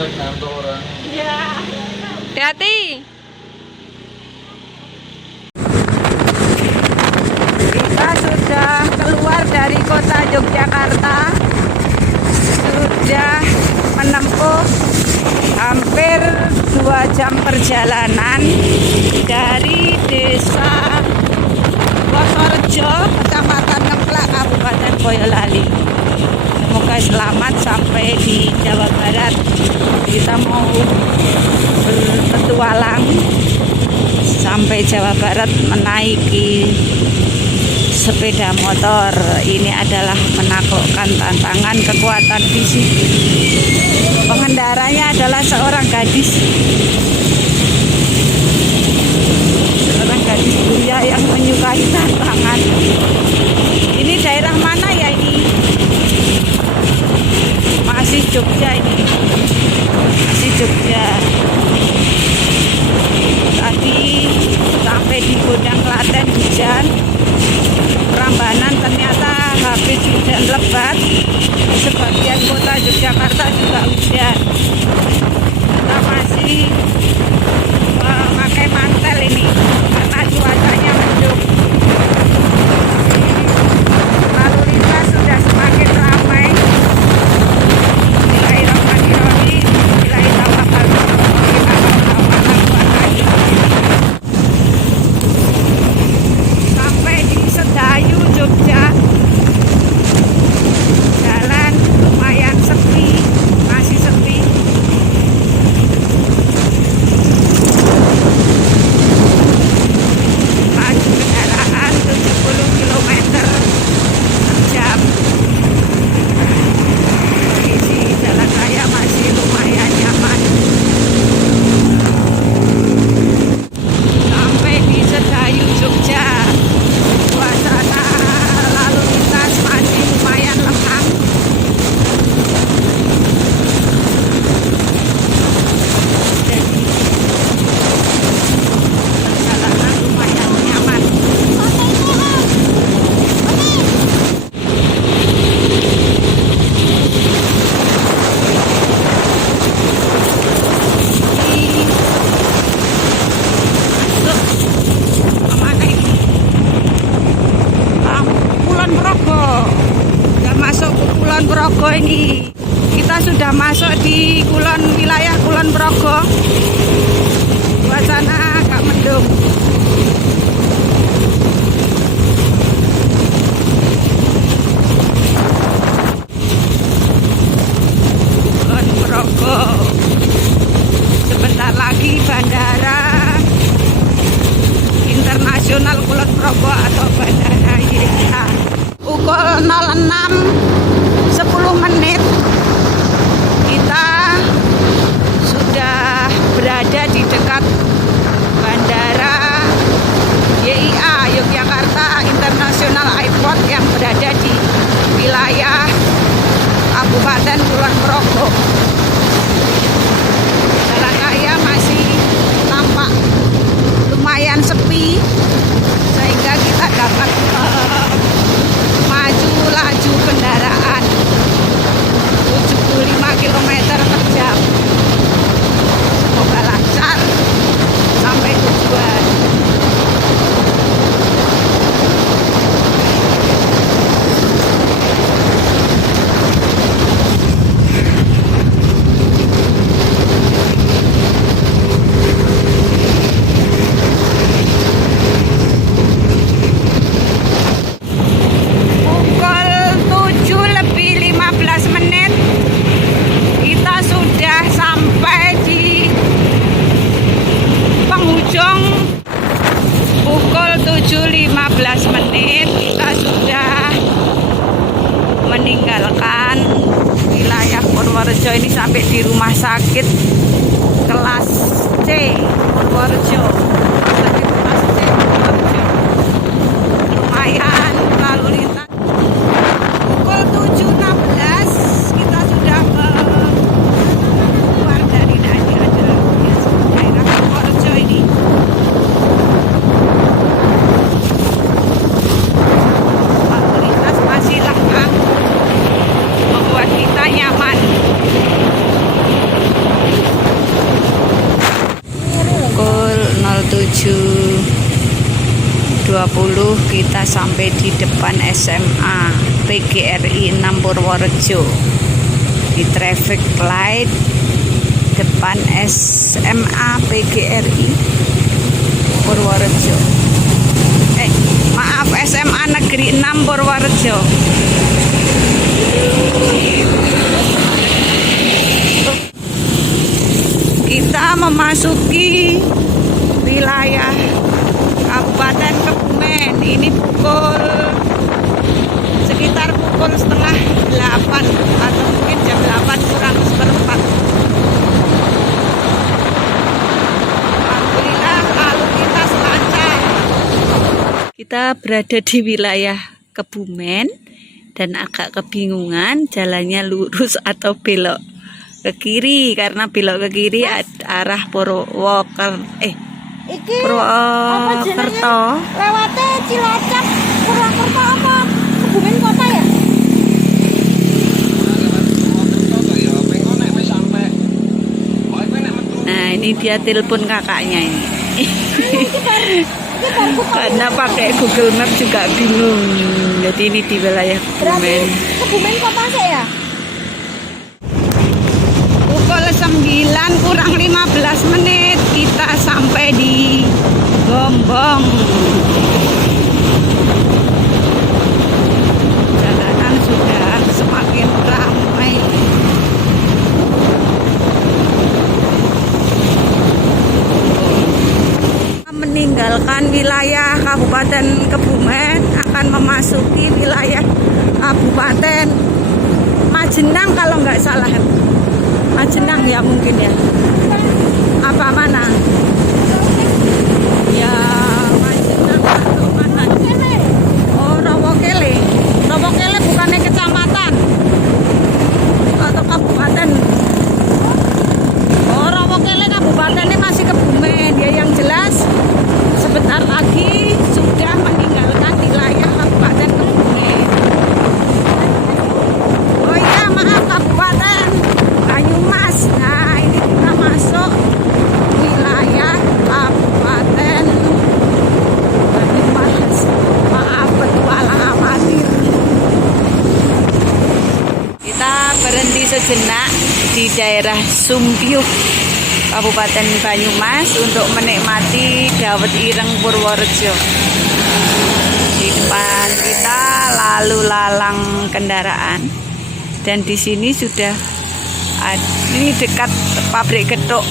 cek ngantuk orang. Iya. Hati-hati. Kita sudah keluar dari kota Yogyakarta. Sudah menempuh hampir 2 jam perjalanan dari desa Wosorejo, Kecamatan Ngemplak, Kabupaten Boyolali. Semoga selamat sampai di Jawa Barat. Kita mau berpetualang sampai Jawa Barat menaiki sepeda motor. Ini adalah menaklukkan tantangan kekuatan fisik. Pengendaranya adalah seorang gadis. Seorang gadis Buya yang menyukai tantangan. Ini daerah mana ya ini? Masih Jogja ini. Masih Jogja. Tadi sampai di Gondang Klaten hujan. Prambanan ternyata habis hujan lebat. Sebagian kota Yogyakarta juga hujan. Kita masih memakai mantel ini karena cuacanya mendung. Lalu lintas sudah semakin ramai. Bismillahirrahmanirrahim. Sampai di Sedayu, Jogja. Jalan lumayan sepi, masih sepi. Laju kendaraan 70 km per jam. Kondisi jalan raya masih lumayan nyaman. Sampai di Sedayu, Jogja. Suasana lalu lintas masih lumayan lengang. Jadi perjalanan lumayan nyaman. Masuk kemana ini? Kulon Progo. Sudah masuk ke Kulon Progo ini. Kita sudah masuk di wilayah Kulon Progo. Suasana agak mendung. Kulon Progo. Sebentar lagi bandara Internasional Kulon Progo atau Bandara YIA. Pukul 06.10 menit kita sudah berada di dekat Bandara YIA Yogyakarta International Airport yang berada di wilayah Kabupaten Kulon Progo. Jalan raya masih tampak lumayan sepi sehingga kita dapat maju laju kendaraan 75 km per jam. Semoga lancar sampai tujuan. Pukul 7.15 menit kita sudah meninggalkan wilayah Purworejo ini sampai di rumah sakit kelas C Purworejo. Sakit kelas C Purworejo. Lumayan lalu lintas. Pukul 7.16 kita sudah keluar dari daerah Purworejo ini. Lalu lintas masih lengang, membuat kita nyaman. kita sampai di depan SMA PGRI 6 Purworejo, di traffic light depan SMA PGRI Purworejo. Maaf, SMA Negeri 6 Purworejo. Kita memasuki wilayah Kabupaten Kebumen. Ini sekitar pukul setengah 8 atau mungkin jam 8 kurang seperempat. Alhamdulillah lalu lintas lancar. Kita berada di wilayah Kebumen dan agak kebingungan jalannya lurus atau belok ke kiri, karena belok ke kiri arah Purwokerto. Lewatnya Cilacap, Purwokerto apa Kebumen kota ya? Nah, ini dia telepon kakaknya ini. Karena pakai Google Map juga bingung. Jadi ini di wilayah Kebumen. Kebumen kota sih ya? Pukul 9 kurang 15 menit kita sampai di Gombong. Jalanan sudah semakin ramai. Meninggalkan wilayah Kabupaten Kebumen akan memasuki wilayah Kabupaten Majenang kalau nggak salah. Majenang ya mungkin ya. Apa mana? Ya Majenang atau mana? Oh, Rawokele. Rawokele bukannya kecamatan atau kabupaten? Oh, Rawokele kabupatennya masih Kebumen. Ya, yang jelas sebentar lagi sudah meninggalkan wilayah Kabupaten Kebumen. Oh iya, maaf, Kabupaten Banyumas. Nah, ini kita masuk wilayah Kabupaten Banyumas. Maaf, petualang amatir. Kita berhenti sejenak di daerah Sumpyuh, Kabupaten Banyumas untuk menikmati dawet ireng Purworejo. Di depan kita lalu lalang kendaraan, dan di sini sudah ini dekat pabrik getuk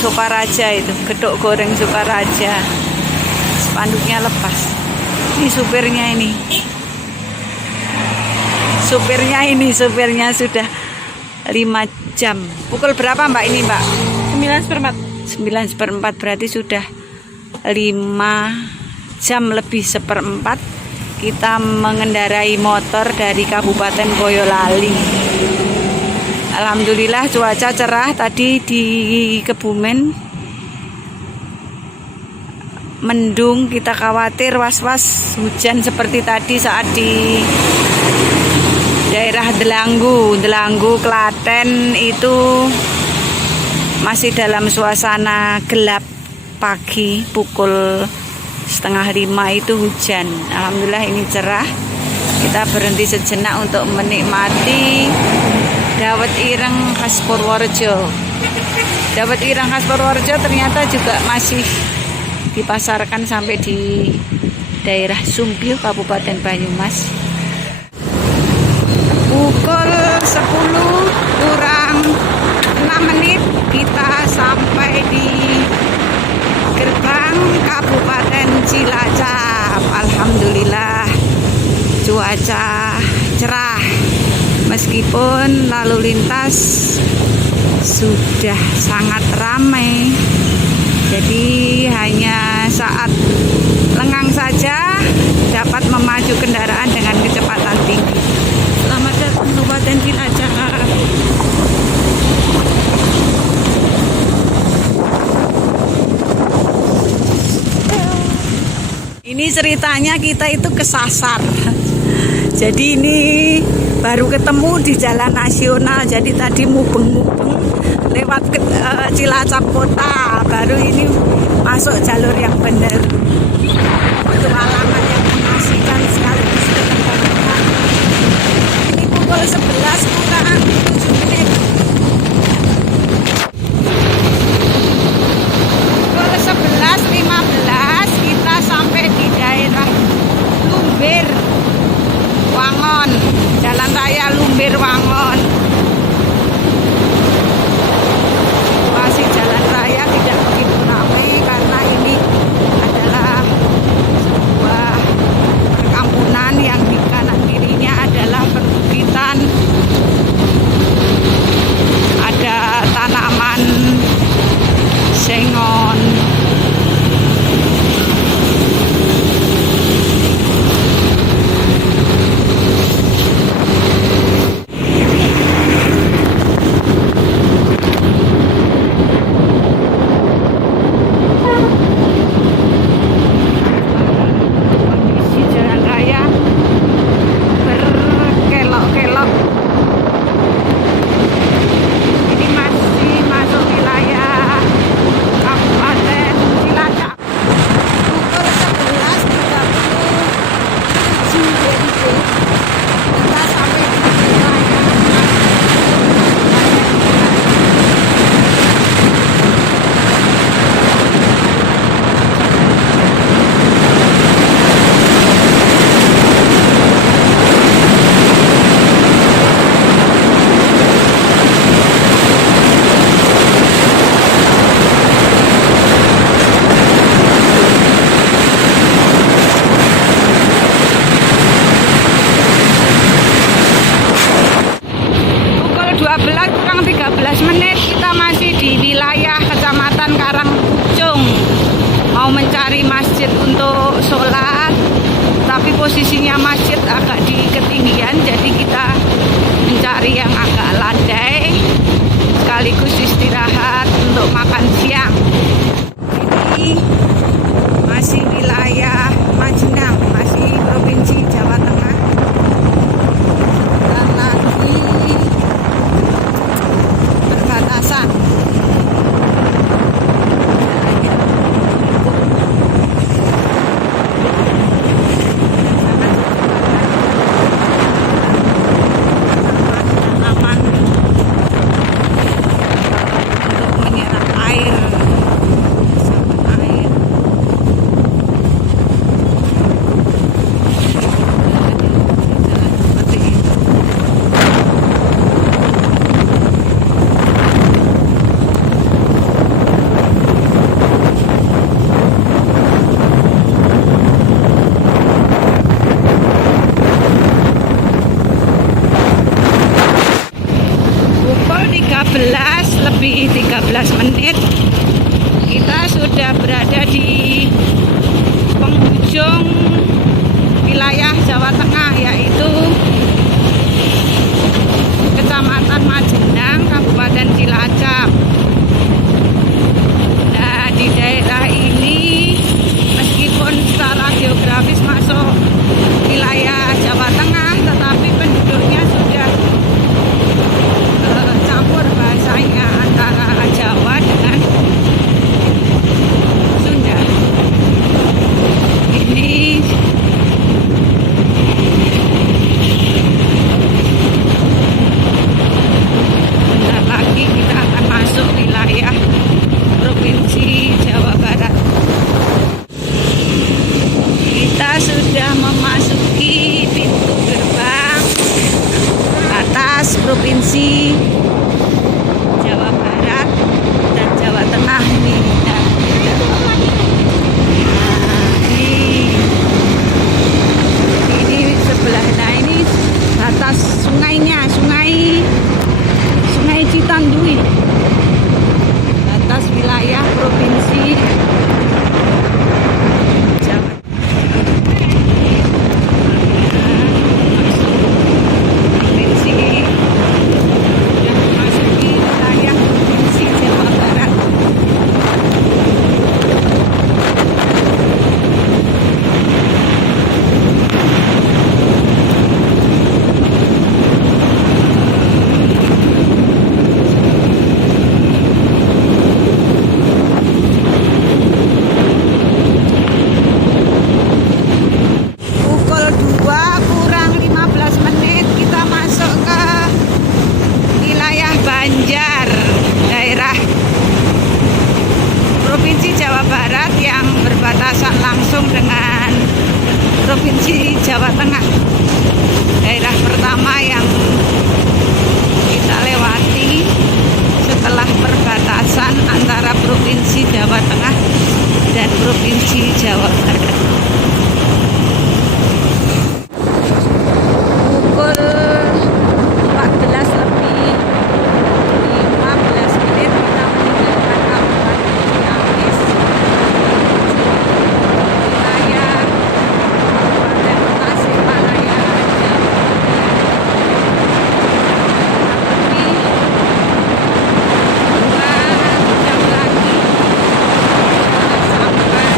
Sukaraja, itu getuk goreng Sukaraja. Spanduknya lepas. Ini supirnya sudah 5 jam. Pukul berapa Mbak ini Mbak? 9:04 berarti sudah 5 jam lebih seperempat kita mengendarai motor dari Kabupaten Boyolali. Alhamdulillah cuaca cerah. Tadi di Kebumen mendung, kita khawatir was-was hujan seperti tadi saat di daerah Delanggu, Klaten itu masih dalam suasana gelap pagi. Pukul 4:30 itu hujan. Alhamdulillah ini cerah. Kita berhenti sejenak untuk menikmati dawet ireng khas Purworejo. Dawet ireng khas Purworejo ternyata juga masih dipasarkan sampai di daerah Sumpyuh, Kabupaten Banyumas. Pukul 10 kurang 6 menit kita sampai di gerbang Kabupaten Cilacap. Alhamdulillah cuaca cerah meskipun lalu lintas sudah sangat ramai. Jadi hanya saat lengang saja dapat memaju kendaraan dengan kecepatan tinggi. Selamat datang Kabupaten Cilacap. Ini ceritanya kita itu kesasar. Jadi ini baru ketemu di jalan nasional. Jadi tadi mubeng-mubeng lewat ke Cilacap kota, baru ini masuk jalur yang benar. Petualangan yang mengasihkan sekaligus menegangkan. Ini pukul 11 kurang 7 menit. Pukul 11.15 kita sampai di daerah Lumbir Wangon, Jalan Raya Lumbir Wangon. Masih jalan raya tidak begitu ramai karena ini adalah sebuah perkampungan yang di kanan kirinya adalah perbukitan, ada tanaman sengon. Kondisi jalan raya berkelok-kelok. Ini masih masuk wilayah Kabupaten Cilacap. Pukul 11.30 kita sampai di wilayah pukul 12 kurang 13 menit kita masih di wilayah Kecamatan Karangpucung, mau mencari masjid untuk sholat, tapi posisinya masjid agak di ketinggian, jadi kita mencari yang agak landai sekaligus istirahat untuk makan siang. Ini masih wilayah Majenang, masih Provinsi Jawa Tengah. Dan lagi perbatasan. Jalannya aman untuk menyerap air, resapan air. Jalan seperti itu. Pukul 13 menit kita sudah berada di penghujung wilayah Jawa Tengah, yaitu Kecamatan Majenang, Kabupaten Cilacap. Nah, di daerah ini meskipun secara geografis masuk wilayah Jawa Tengah, tetapi penduduknya sudah campur bahasanya antara Jawa dengan Sunda. Ini bentar lagi kita akan masuk wilayah Provinsi Jawa Barat. Kita sudah memasuki pintu gerbang atas Provinsi Jawa Barat dan Jawa Tengah ini. Nah, ini sebelah, nah ini batas sungainya, Sungai Citandui, batas wilayah Provinsi Jawa. Memasuki wilayah Provinsi Jawa Barat. Provinsi Jawa Barat. Pukul 14 lebih 15 menit kita meninggalkan Kabupaten Ciamis, wilayah Kabupaten Tasikmalaya, Jawa Barat. Lebih 2 jam lagi sampai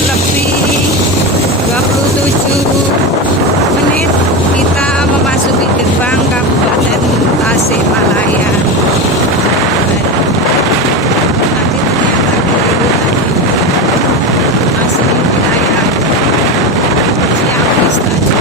lebih 27 menit kita memasuki gerbang Kabupaten Tasikmalaya. Tadi ternyata masih di wilayah Ciamis tadi.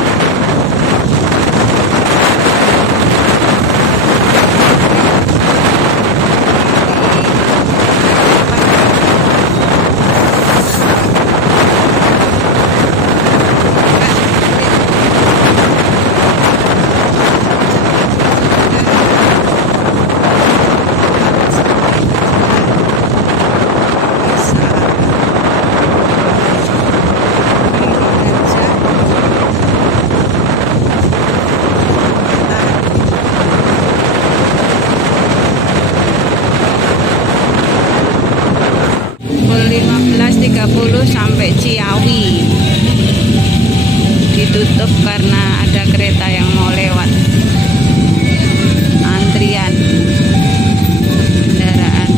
Pukul 15.30 sampai Ciawi, ditutup karena ada kereta yang mau lewat, antrian kendaraan.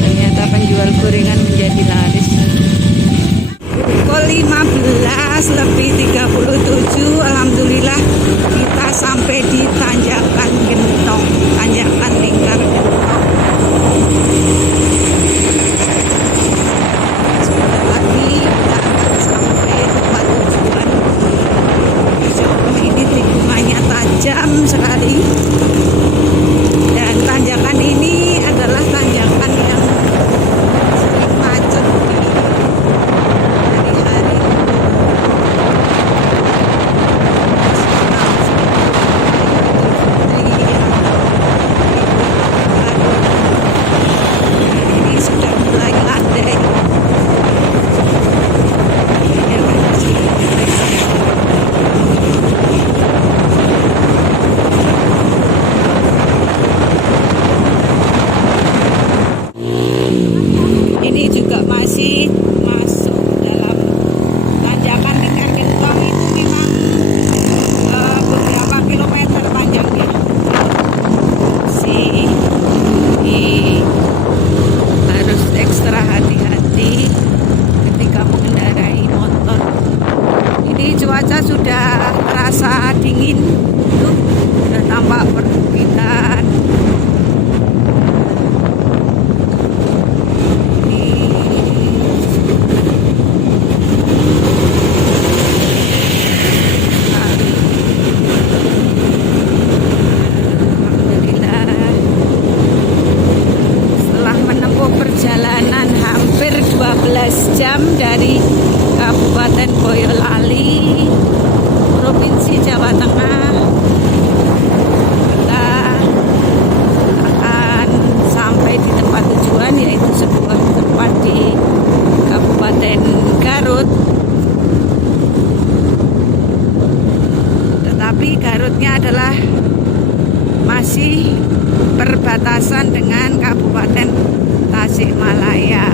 Ternyata penjual gorengan menjadi laris. Pukul 15 lebih 37, alhamdulillah kita sampai di Tanjakan Gentong, Tanjakan Lingkar Gentong. Sebentar lagi kita akan sampai tempat tujuan. Ini tikungannya tajam sekali, dan tanjakan ini adalah tanjakan yang sering macet di hari-hari. Ini sudah mulai landai. Ini juga masih masuk dalam tanjakan Lingkar Gentong. Itu memang beberapa kilometer panjangnya. Harus ekstra hati-hati ketika mengendarai motor. Ini cuaca sudah terasa dingin, tuh sudah tampak perbukitan. Perjalanan hampir 12 jam dari Kabupaten Boyolali, Provinsi Jawa Tengah, kita akan sampai di tempat tujuan, yaitu sebuah tempat di Kabupaten Garut. Tetapi Garutnya adalah masih perbatasan dengan Kabupaten Tasikmalaya.